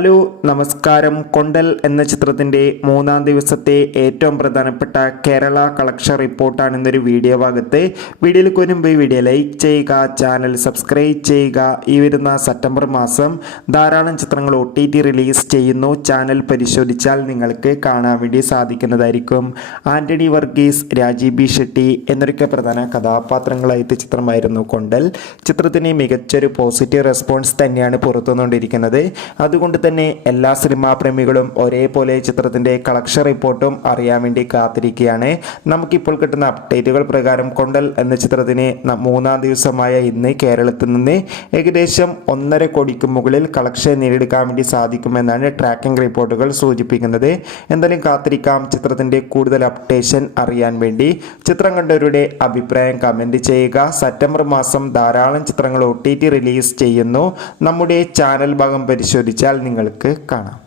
Hello നമസ്കാരം. കൊണ്ടൽ എന്ന ചിത്രത്തിൻ്റെ മൂന്നാം ദിവസത്തെ ഏറ്റവും പ്രധാനപ്പെട്ട കേരള കളക്ഷൻ റിപ്പോർട്ടാണ് ഇന്നൊരു വീഡിയോ ഭാഗത്ത്. വീഡിയോയിൽ മുൻപ് വീഡിയോ ലൈക്ക് ചെയ്യുക, ചാനൽ സബ്സ്ക്രൈബ് ചെയ്യുക. ഈ വരുന്ന സെപ്റ്റംബർ മാസം ധാരാളം ചിത്രങ്ങൾ OTT റിലീസ് ചെയ്യുന്നു. ചാനൽ പരിശോധിച്ചാൽ നിങ്ങൾക്ക് കാണാൻ വേണ്ടി സാധിക്കുന്നതായിരിക്കും. ആൻ്റണി വർഗീസ്, രാജീവ് ബി ഷെട്ടി എന്നൊക്കെ പ്രധാന കഥാപാത്രങ്ങളായിട്ട് ചിത്രമായിരുന്നു കൊണ്ടൽ. ചിത്രത്തിന് മികച്ചൊരു പോസിറ്റീവ് റെസ്പോൺസ് തന്നെയാണ് പുറത്തുവന്നുകൊണ്ടിരിക്കുന്നത്. അതുകൊണ്ട് തന്നെ എല്ലാ സിനിമാ പ്രേമികളും ഒരേപോലെ ചിത്രത്തിൻ്റെ കളക്ഷൻ റിപ്പോർട്ടും അറിയാൻ വേണ്ടി കാത്തിരിക്കുകയാണ്. നമുക്കിപ്പോൾ കിട്ടുന്ന അപ്ഡേറ്റുകൾ പ്രകാരം കൊണ്ടൽ എന്ന ചിത്രത്തിന് മൂന്നാം ദിവസമായ ഇന്ന് കേരളത്തിൽ നിന്ന് ഏകദേശം 1.5 കോടിക്ക് മുകളിൽ കളക്ഷൻ നേടിയെടുക്കാൻ വേണ്ടി സാധിക്കുമെന്നാണ് ട്രാക്കിംഗ് റിപ്പോർട്ടുകൾ സൂചിപ്പിക്കുന്നത്. എന്തായാലും കാത്തിരിക്കാം ചിത്രത്തിൻ്റെ കൂടുതൽ അപ്ഡേഷൻ അറിയാൻ വേണ്ടി. ചിത്രം കണ്ടവരുടെ അഭിപ്രായം കമൻറ്റ് ചെയ്യുക. സെപ്റ്റംബർ മാസം ധാരാളം ചിത്രങ്ങൾ OTT റിലീസ് ചെയ്യുന്നു. നമ്മുടെ ചാനൽ ഭാഗം പരിശോധിച്ചാൽ നിങ്ങൾക്ക് കാണാം.